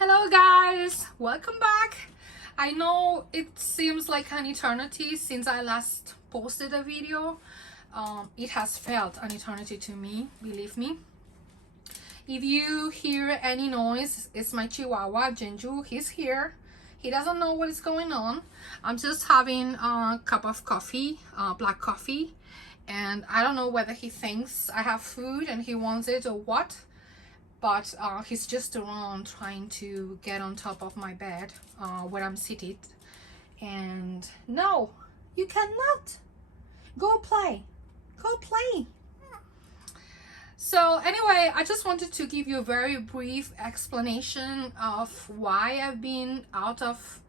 Hello guys, welcome back. I know it seems like an eternity since I last posted a video. It has felt an eternity to me, believe me. If you hear any noise, it's my chihuahua Jinju. He's here. He doesn't know what is going on. I'm just having a cup of coffee, black coffee, and I don't know whether he thinks I have food and he wants it or what, but he's just around trying to get on top of my bed where I'm seated. And no, you cannot. Go play. Go play. So anyway, I just wanted to give you a very brief explanation of why I've been out of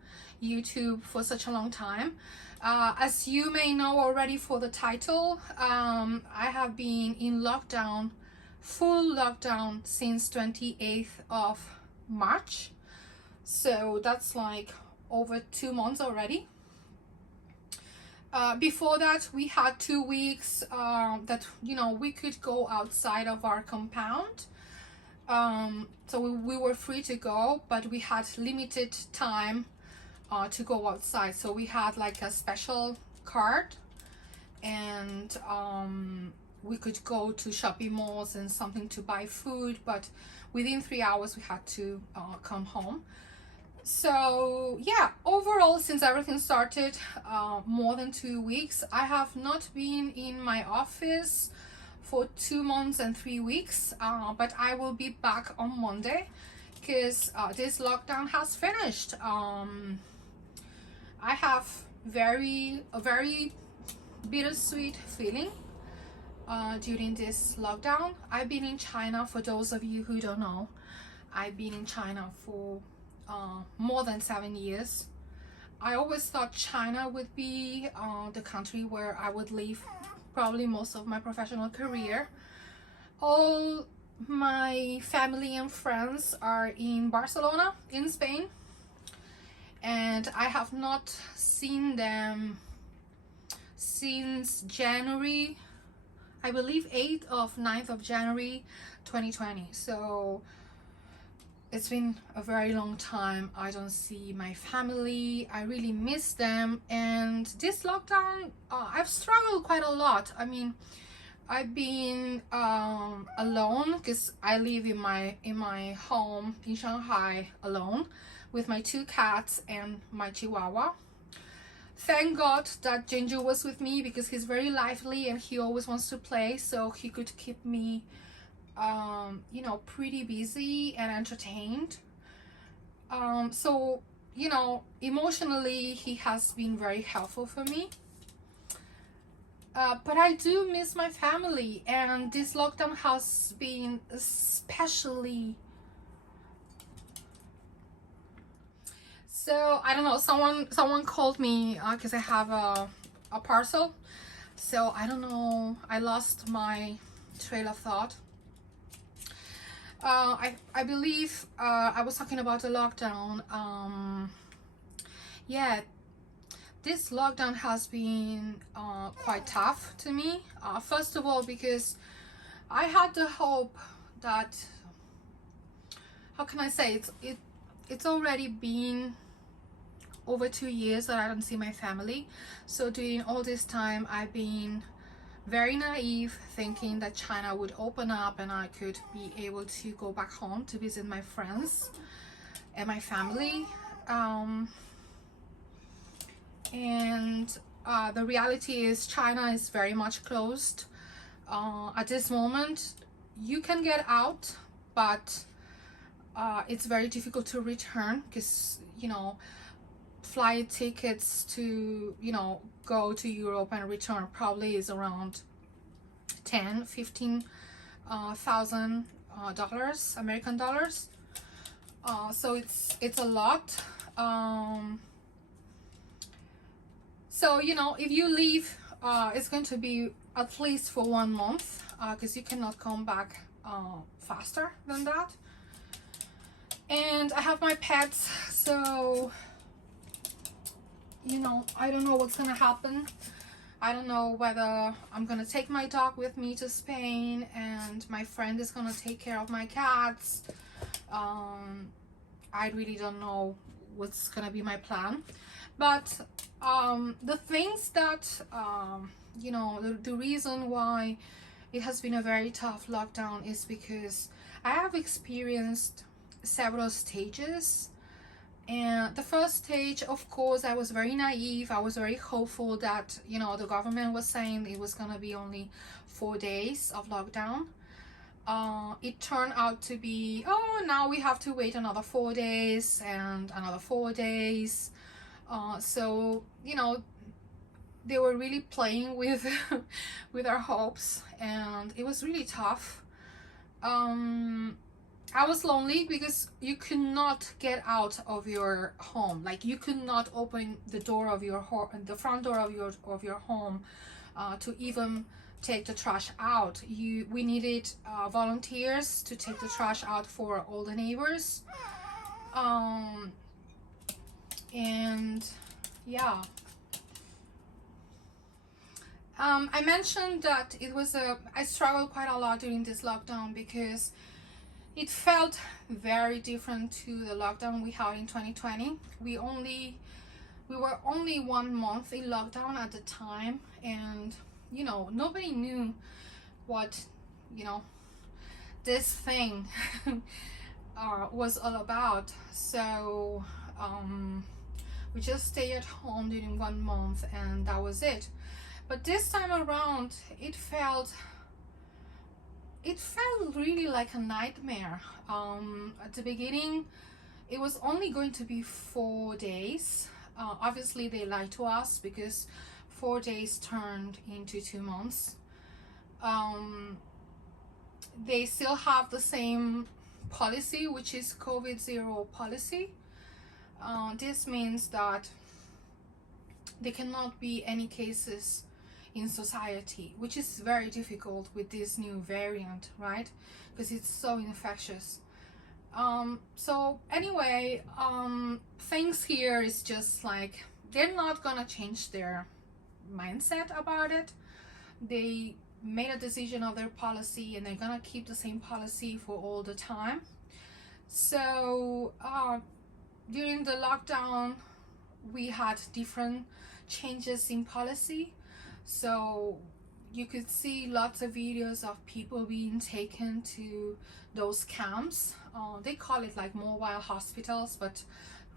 YouTube for such a long time. As you may know already for the title, I have been in lockdown, full lockdown since 28th of March. So that's like over 2 months already. Before that, we had 2 weeks that we could go outside of our compound. So we were free to go, but we had limited time to go outside. So we had like a special card, and we could go to shopping malls and something to buy food, but within 3 hours we had to come home. So yeah, overall, since everything started, more than 2 weeks, I have not been in my office for 2 months and 3 weeks, but I will be back on Monday because this lockdown has finished. I have a very bittersweet feeling during this lockdown. I've been in China, for those of you who don't know. I've been in China for more than 7 years. I always thought China would be the country where I would live probably most of my professional career. All my family and friends are in Barcelona, in Spain, and I have not seen them since January, I believe 8th of 9th of January 2020. So it's been a very long time. I don't see my family. I really miss them. And this lockdown, I've struggled quite a lot. I mean, I've been alone because I live in my home in Shanghai alone with my 2 cats and my chihuahua. Thank God that Ginger was with me because he's very lively and he always wants to play, so he could keep me pretty busy and entertained. So emotionally he has been very helpful for me, but I do miss my family, and this lockdown has been especially. So I don't know, someone called me because I have a parcel, so I don't know, I lost my trail of thought. I believe I was talking about the lockdown. Yeah, this lockdown has been quite tough to me. First of all, because I had the hope that, how can I say, it's already been over 2 years that I don't see my family. So during all this time, I've been very naive, thinking that China would open up and I could be able to go back home to visit my friends and my family. And the reality is China is very much closed. At this moment, you can get out, but it's very difficult to return because, flight tickets to, go to Europe and return probably is around 15,000 dollars, American dollars. So it's a lot. So if you leave, it's going to be at least for 1 month because you cannot come back faster than that. And I have my pets, so I don't know what's gonna happen. I don't know whether I'm gonna take my dog with me to Spain and my friend is gonna take care of my cats. I really don't know what's gonna be my plan. But the things that you know, the reason why it has been a very tough lockdown is because I have experienced several stages. And the first stage, of course, I was very naive. I was very hopeful that, you know, the government was saying it was gonna be only 4 days of lockdown. It turned out to be, oh, now we have to wait another 4 days and another 4 days. So, you know, they were really playing with with our hopes, and it was really tough. I was lonely because you could not get out of your home. Like, you could not open the door of your home, the front door of your home, to even take the trash out. We needed volunteers to take the trash out for all the neighbors. And yeah. I mentioned that I struggled quite a lot during this lockdown because it felt very different to the lockdown we had in 2020. We were only 1 month in lockdown at the time, and you know, nobody knew what, you know, this thing was all about. So we just stayed at home during 1 month, and that was it. But this time around, it felt really like a nightmare. At the beginning, it was only going to be 4 days. Obviously, they lied to us because 4 days turned into 2 months. They still have the same policy, which is COVID-0 policy. This means that there cannot be any cases in society, which is very difficult with this new variant, right? Because it's so infectious. So anyway, things here is just like, they're not gonna change their mindset about it. They made a decision of their policy, and they're gonna keep the same policy for all the time. So during the lockdown, we had different changes in policy. So you could see lots of videos of people being taken to those camps. They call it like mobile hospitals, but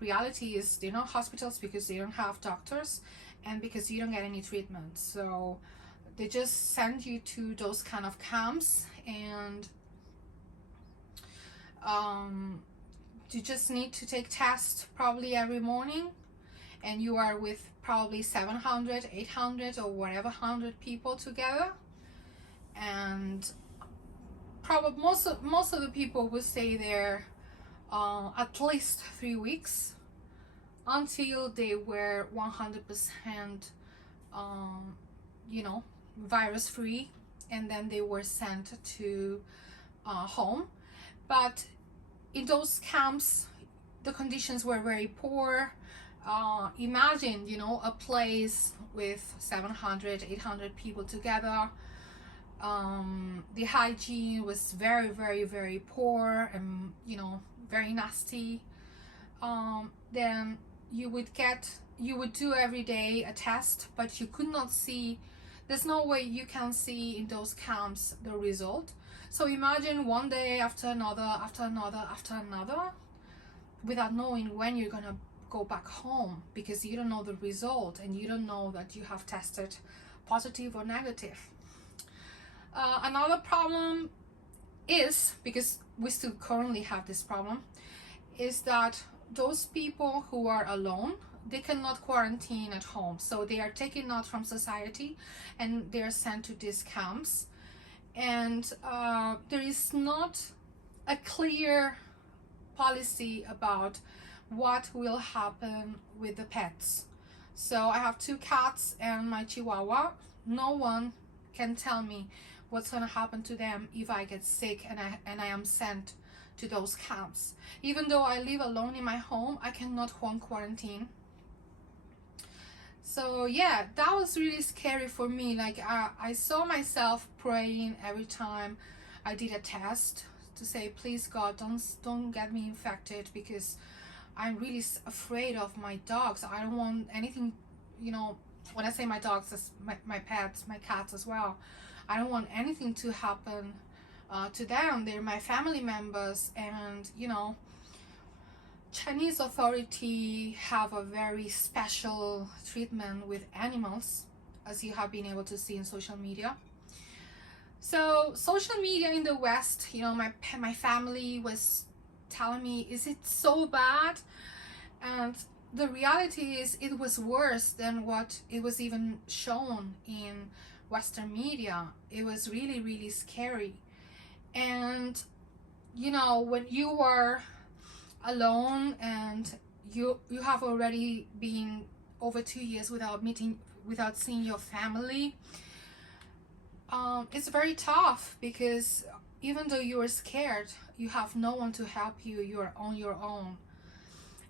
reality is they're not hospitals because they don't have doctors and because you don't get any treatment. So they just send you to those kind of camps, and you just need to take tests probably every morning, and you are with probably 700, 800 or whatever 100 people together, and probably most of the people will stay there at least 3 weeks until they were 100% you know, virus free, and then they were sent to home. But in those camps, the conditions were very poor. Imagine, you know, a place with 700, 800 people together. The hygiene was very, very, very poor, and, you know, very nasty. Then you would do every day a test, but you could not see, there's no way you can see in those camps the result. So imagine one day after another, after another, after another, without knowing when you're gonna go back home, because you don't know the result and you don't know that you have tested positive or negative. Another problem is, because we still currently have this problem, is that those people who are alone, they cannot quarantine at home, so they are taken out from society and they are sent to these camps. And there is not a clear policy about what will happen with the pets. So I have 2 cats and my Chihuahua. No one can tell me what's gonna happen to them if I get sick and I am sent to those camps. Even though I live alone in my home, I cannot home quarantine. So yeah, that was really scary for me. Like I saw myself praying every time I did a test to say, please God, don't get me infected, because I'm really afraid of my dogs. I don't want anything, you know, when I say my dogs, it's my pets, my cats as well. I don't want anything to happen to them. They're my family members, and you know, Chinese authority have a very special treatment with animals, as you have been able to see in social media. So social media in the West, you know, my family was telling me, is it so bad? And the reality is it was worse than what it was even shown in Western media. It was really, really scary. And you know, when you are alone and you have already been over 2 years without seeing your family, it's very tough, because even though you are scared, you have no one to help you. You're on your own.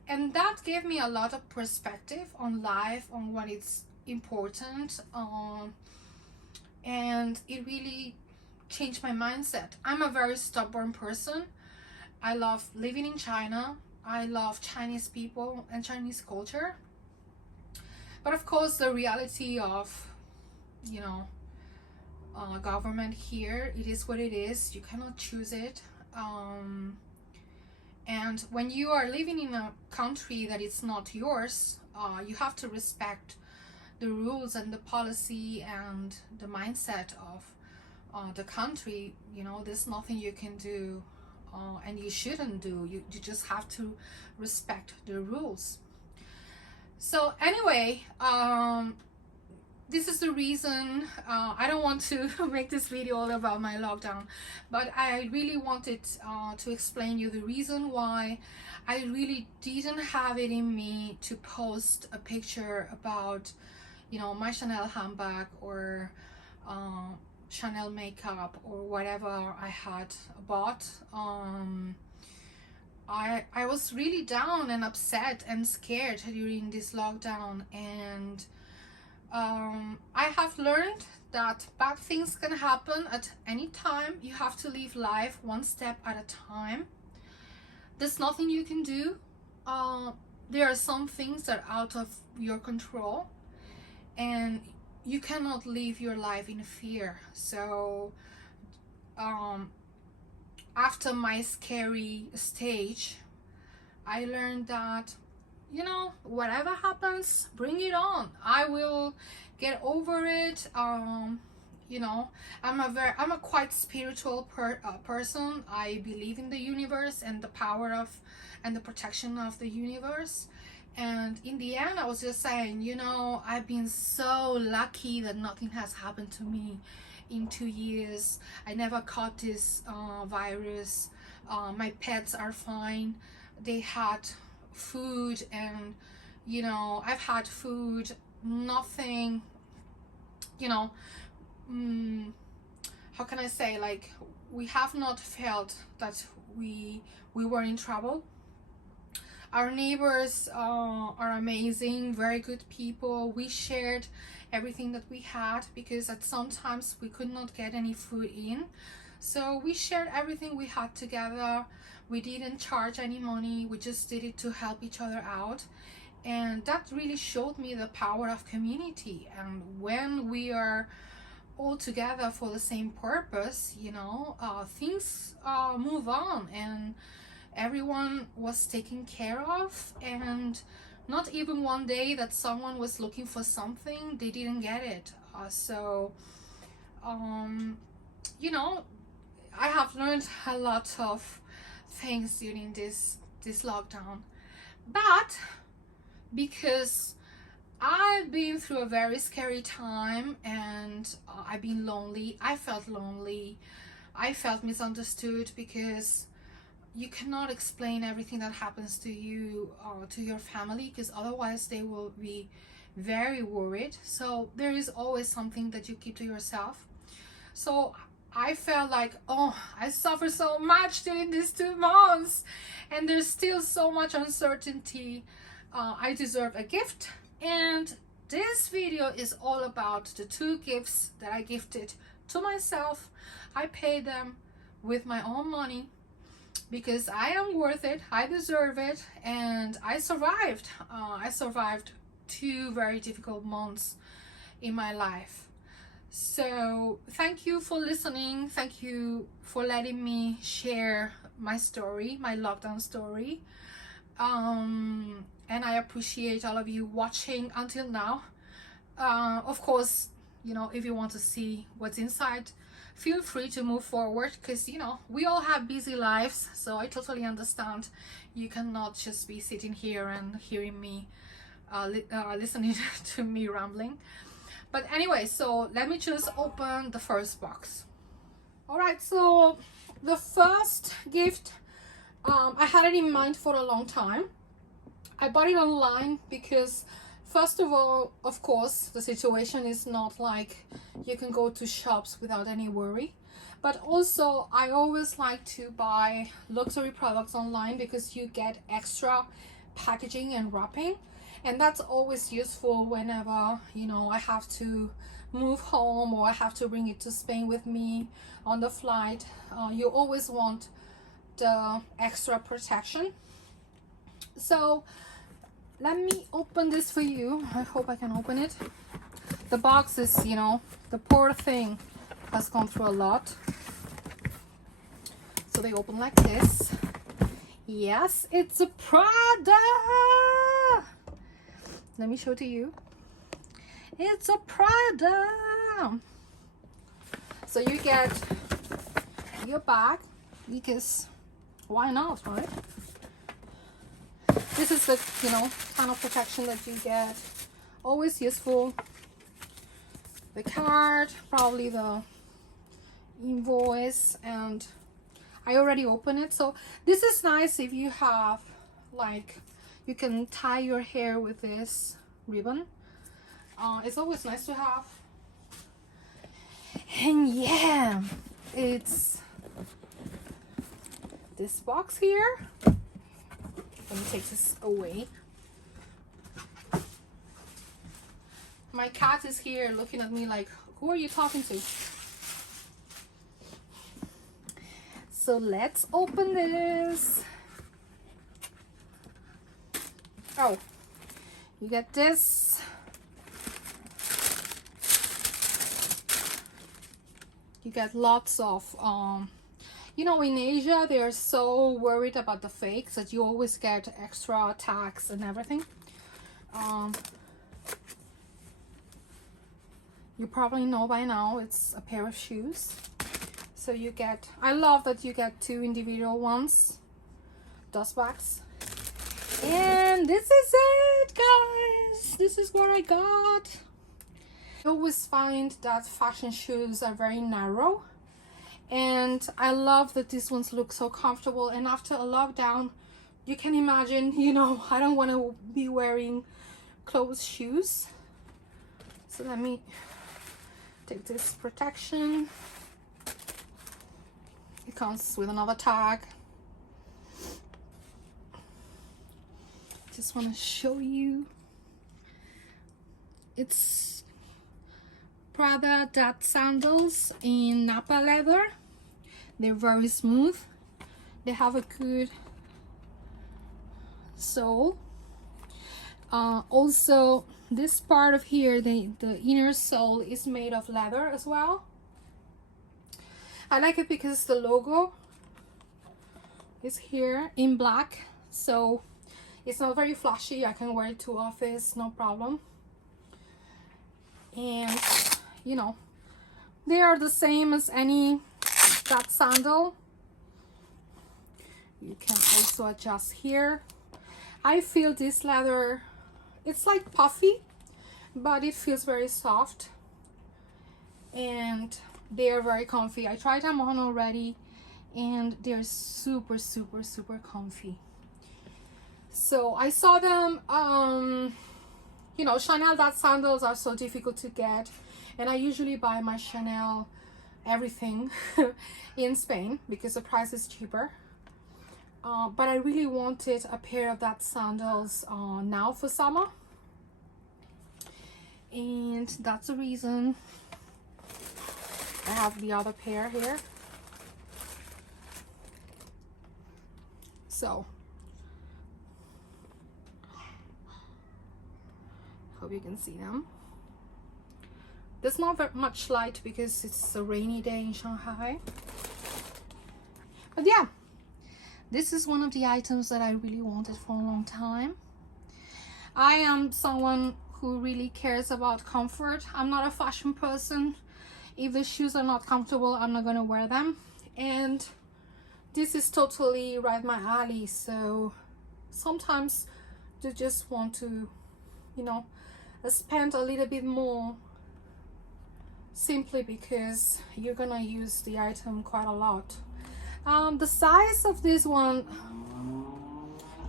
And that gave me a lot of perspective on life, on what is important, and it really changed my mindset. I'm a very stubborn person. I love living in China. I love Chinese people and Chinese culture. But of course, the reality of, you know, government here, it is what it is. You cannot choose it. And when you are living in a country that is not yours, you have to respect the rules and the policy and the mindset of the country. You know, there's nothing you can do, and you shouldn't do. You just have to respect the rules. So anyway, this is the reason I don't want to make this video all about my lockdown, but I really wanted to explain you the reason why I really didn't have it in me to post a picture about, you know, my Chanel handbag or Chanel makeup or whatever I had bought. I was really down and upset and scared during this lockdown, and I have learned that bad things can happen at any time. You have to live life one step at a time. There's nothing you can do. There are some things that are out of your control, and you cannot live your life in fear. So after my scary stage, I learned that, you know, whatever happens, bring it on. I will get over it. You know, I'm a quite spiritual person. I believe in the universe and the power of and the protection of the universe. And in the end, I was just saying, you know, I've been so lucky that nothing has happened to me in 2 years. I never caught this virus. My pets are fine. They had food, and you know, I've had food. Nothing, you know, how can I say, like, we have not felt that we were in trouble. Our neighbors are amazing, very good people. We shared everything that we had, because at some times we could not get any food in, so we shared everything we had together. We didn't charge any money. We just did it to help each other out, and that really showed me the power of community. And when we are all together for the same purpose, you know, things move on, and everyone was taken care of. And not even one day that someone was looking for something, they didn't get it. You know, I have learned a lot of things during this lockdown, but because I've been through a very scary time, and I've been lonely. I felt lonely. I felt misunderstood, because you cannot explain everything that happens to you to your family, because otherwise they will be very worried. So there is always something that you keep to yourself. So I felt like, oh, I suffered so much during these 2 months, and there's still so much uncertainty. I deserve a gift, and this video is all about the 2 gifts that I gifted to myself. I paid them with my own money. because I am worth it, I deserve it, and I survived. I survived 2 very difficult months in my life. So thank you for listening. Thank you for letting me share my story, my lockdown story. And I appreciate all of you watching until now. Of course, you know, if you want to see what's inside, feel free to move forward, because you know, we all have busy lives, so I totally understand you cannot just be sitting here and hearing me listening to me rambling. But anyway, so let me just open the first box. All right, so the first gift, I had it in mind for a long time. I bought it online because, first of all, of course, the situation is not like you can go to shops without any worry. But also, I always like to buy luxury products online because you get extra packaging and wrapping. And that's always useful whenever, you know, I have to move home or I have to bring it to Spain with me on the flight. You always want the extra protection. So let me open this for you. I hope I can open it. The box is, you know, the poor thing has gone through a lot. So they open like this. Yes, it's a Prada. Let me show to you. It's a Prada. So you get your bag, because why not, right? This is the, you know, kind of protection that you get. Always useful. The card, probably the invoice, and I already opened it. So this is nice if you have, like, you can tie your hair with this ribbon. It's always nice to have. And yeah, it's this box here. Let me take this away. My cat is here looking at me like, who are you talking to? So let's open this. Oh, you get this. You get lots of, you know, in Asia, they're so worried about the fakes that you always get extra tags and everything. You probably know by now it's a pair of shoes. So you get, I love that you get 2 individual ones, dust bags. And this is it, guys. This is what I got. I always find that fashion shoes are very narrow, and I love that these ones look so comfortable. And after a lockdown, you can imagine, you know, I don't want to be wearing closed shoes. So let me take this protection. It comes with another tag. Just want to show you. It's Prada sandals in Napa leather. They're very smooth. They have a good sole. Also, this part of here, the inner sole is made of leather as well. I like it because the logo is here in black, so it's not very flashy. I can wear it to office, no problem. And you know, they are the same as any sandal. You can also adjust here. I feel this leather, it's like puffy, but it feels very soft, and they are very comfy. I tried them on already, and they're super comfy. So I saw them, you know, Chanel sandals are so difficult to get, and I usually buy my Chanel everything in Spain because the price is cheaper. But I really wanted a pair of sandals now for summer, and that's the reason I have the other pair here. So hope you can see them. There's not very much light because it's a rainy day in Shanghai. But yeah, this is one of the items that I really wanted for a long time. I am someone who really cares about comfort. I'm not a fashion person. If the shoes are not comfortable, I'm not gonna wear them. And this is totally right my alley. So sometimes you just want to, you know, spend a little bit more simply because you're gonna use the item quite a lot. The size of this one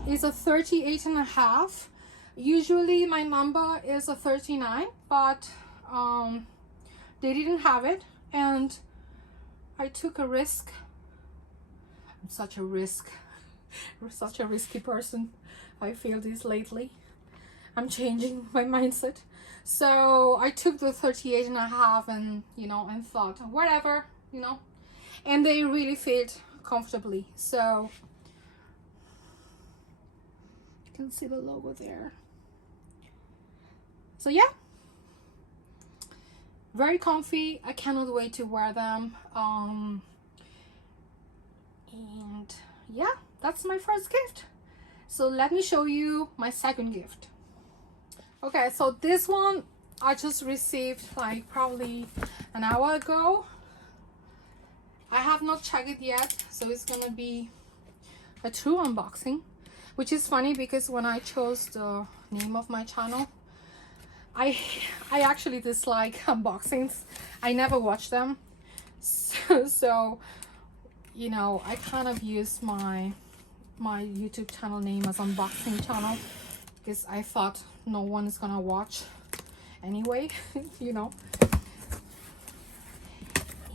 is a 38.5. Usually my number is a 39, but they didn't have it and I took a risk. I'm such a risky person. I feel this lately. I'm changing my mindset. So I took the 38.5 and, you know, and thought whatever, you know, and they really fit comfortably. So you can see the logo there. So yeah, very comfy. I cannot wait to wear them. And yeah, that's my first gift. So let me show you my second gift. Okay, so this one I just received like probably an hour ago. I have not checked it yet, so it's gonna be a true unboxing, which is funny because when I chose the name of my channel, I actually dislike unboxings. I never watch them. So you know, I kind of use my YouTube channel name as unboxing channel because I thought no one is gonna watch anyway, you know.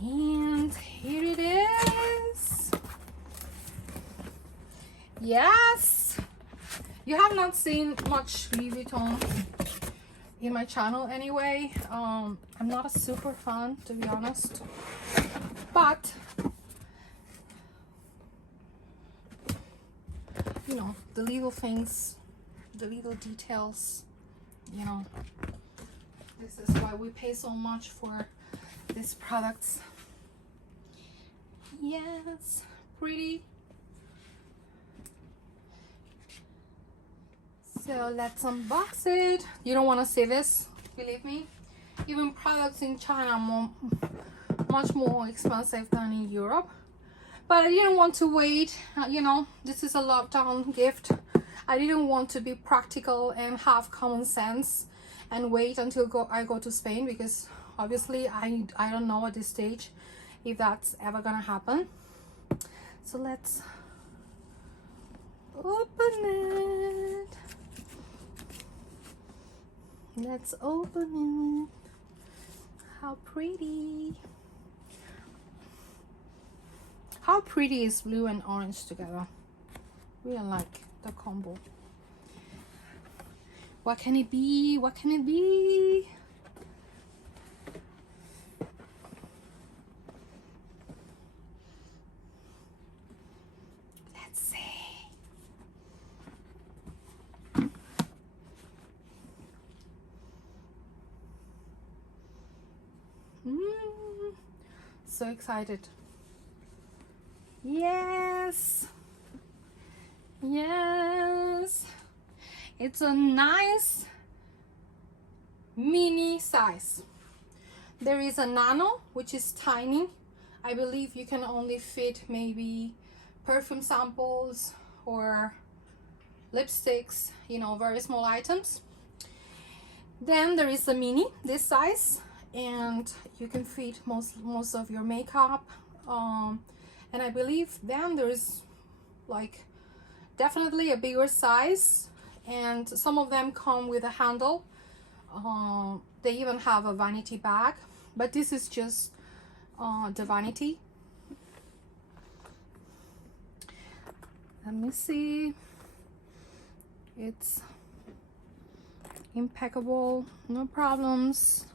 And here it is. Yes, you have not seen much Louis Vuitton in my channel anyway. I'm not a super fan, to be honest, but you know, the little things, the little details, you know, this is why we pay so much for these products. Yes, pretty. So let's unbox it. You don't want to see this, believe me. Even products in China are much more expensive than in Europe. But I didn't want to wait, you know, this is a lockdown gift. I didn't want to be practical and have common sense and wait until I go to Spain, because obviously I don't know at this stage if that's ever gonna happen. So let's open it. Let's open it. How pretty. How pretty is blue and orange together? Really like the combo. What can it be? What can it be? Let's see. So excited. Yes, yes, it's a nice mini size. There is a nano, which is tiny. I believe you can only fit maybe perfume samples or lipsticks, you know, very small items. Then there is a mini, this size, and you can fit most of your makeup. And I believe then there is like definitely a bigger size, and some of them come with a handle. They even have a vanity bag, but this is just the vanity. Let me see. It's impeccable, no problems.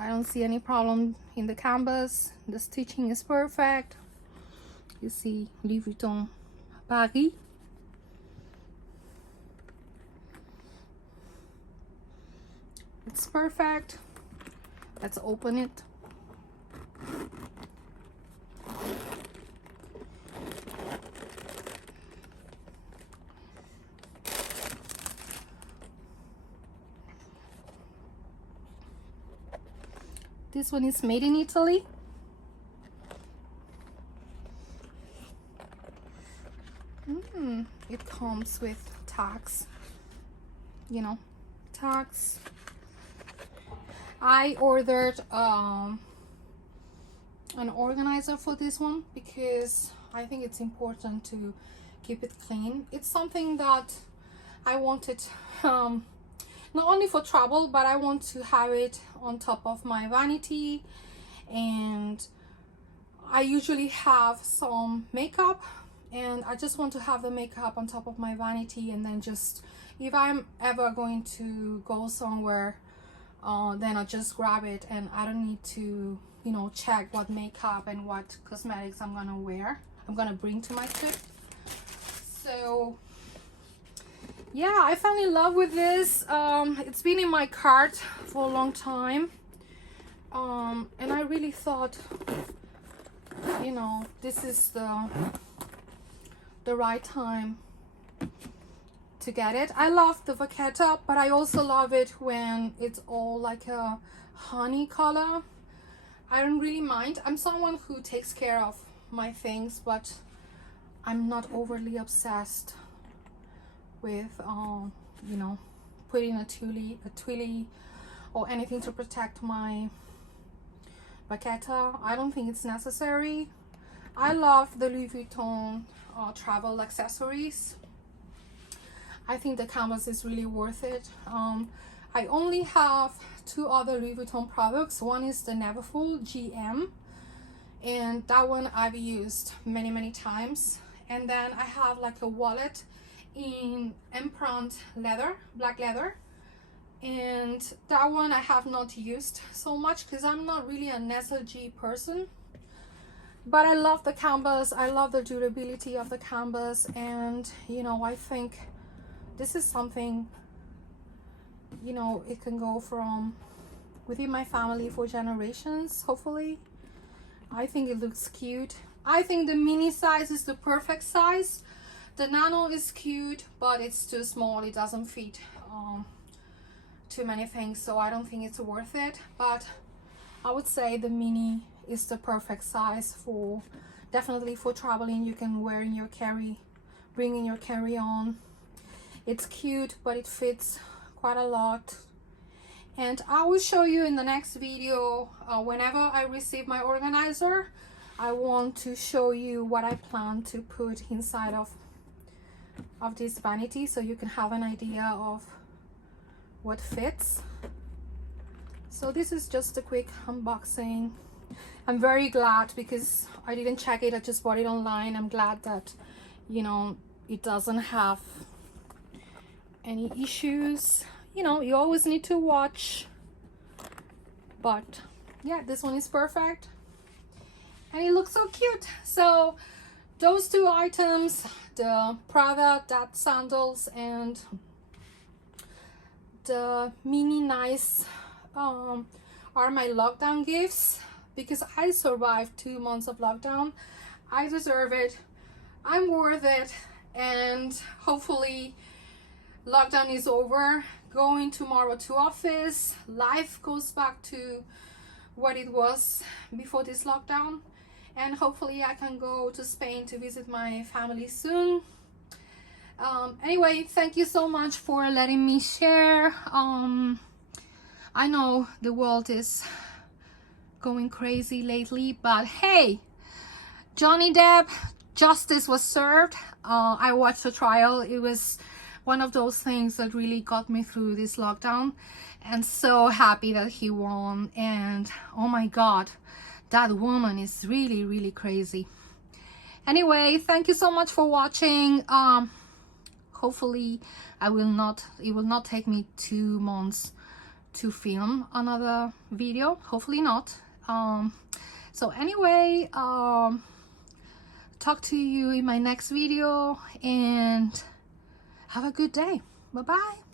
I don't see any problem in the canvas. The stitching is perfect. You see Louis Vuitton Paris. It's perfect. Let's open it. This one is made in Italy. It comes with tags, you know, tags. I ordered an organizer for this one because I think it's important to keep it clean. It's something that I wanted not only for travel, but I want to have it on top of my vanity. And I usually have some makeup, and I just want to have the makeup on top of my vanity, and then just if I'm ever going to go somewhere, then I'll just grab it, and I don't need to, you know, check what makeup and what cosmetics I'm gonna bring to my trip. So yeah, I fell in love with this. It's been in my cart for a long time, and I really thought, you know, this is the right time to get it. I love the vachetta, but I also love it when it's all like a honey color. I don't really mind. I'm someone who takes care of my things, but I'm not overly obsessed with you know, putting a twilly or anything to protect my vachetta. I don't think it's necessary. I love the Louis Vuitton travel accessories. I think the canvas is really worth it. I only have two other Louis Vuitton products. One is the Neverfull GM, and that one I've used many times. And then I have like a wallet in empreinte leather, black leather, and that one I have not used so much because I'm not really an SLG person. But I love the canvas, I love the durability of the canvas, and you know, I think this is something, you know, it can go from within my family for generations, hopefully. I think it looks cute. I think the mini size is the perfect size. The nano is cute, but it's too small. It doesn't fit too many things, so I don't think it's worth it. But I would say the mini is the perfect size for, definitely for traveling. You can wear in your bring in your carry-on. It's cute, but it fits quite a lot. And I will show you in the next video, whenever I receive my organizer, I want to show you what I plan to put inside of this vanity, so you can have an idea of what fits. So this is just a quick unboxing. I'm very glad because I didn't check it, I just bought it online. I'm glad that, you know, it doesn't have any issues. You know, you always need to watch, but yeah, this one is perfect and it looks so cute. So those two items, the Prada that sandals and the mini nice are my lockdown gifts, because I survived 2 months of lockdown. I deserve it, I'm worth it, and hopefully lockdown is over. Going tomorrow to office, life goes back to what it was before this lockdown, and hopefully I can go to Spain to visit my family soon. Anyway, thank you so much for letting me share. I know the world is going crazy lately, but hey, Johnny Depp, justice was served. I watched the trial. It was one of those things that really got me through this lockdown, and so happy that he won. And oh my god, that woman is really crazy. Anyway, thank you so much for watching. Hopefully it will not take me 2 months to film another video, hopefully not. So anyway, talk to you in my next video, and have a good day. Bye bye.